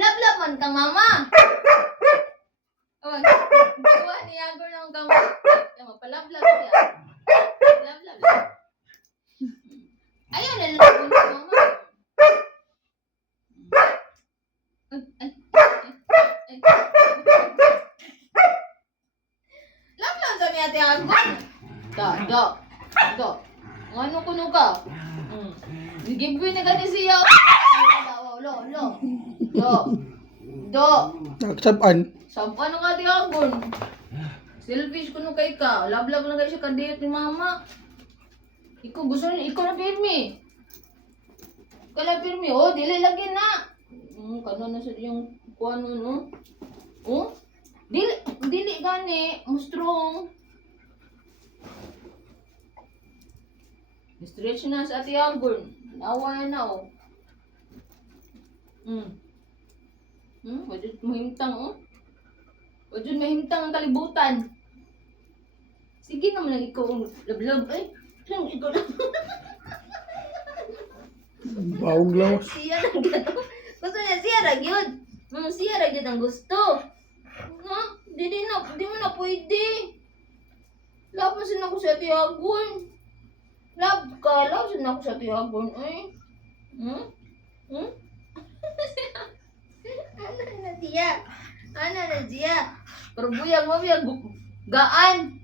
Gilablab man kang mama. Oh, kuha ni Agor ng kamay. Kaya palablab siya. Lablab. Ayaw na lang kung mama. Ay. Lablab sa niya Ate Agor. Da. Ano kuno ka? Giveaway na gani siya. Do. Nagsaban. Sampa na nga di agon. Selfish kuno kay ka. Lablab na kay siya kadiyot ni mama. Ikaw gusto niya, ikaw na pirmi. Ikaw na pirmi. Oh, dili lagi na. Kano na sa yung kuano no? Oh? Dili gani, mo strong. Stretch na sa Ate Agor. Nawa na oh. Wajud mahimtang oh. Wajud mahimtang ang kalibutan. Sige naman lang ikaw ang lablab. Ay, ikaw na. Baong lawas. Siya na gato. Gusto niya siya ra gyud. Siya ra gyud ang gusto. No? Di mo na pwede. Lapasin ako sa Ate Agor. Lapasin ako sa Ate Agor. Ay. Ano na siya? Pero buyag mo gaan.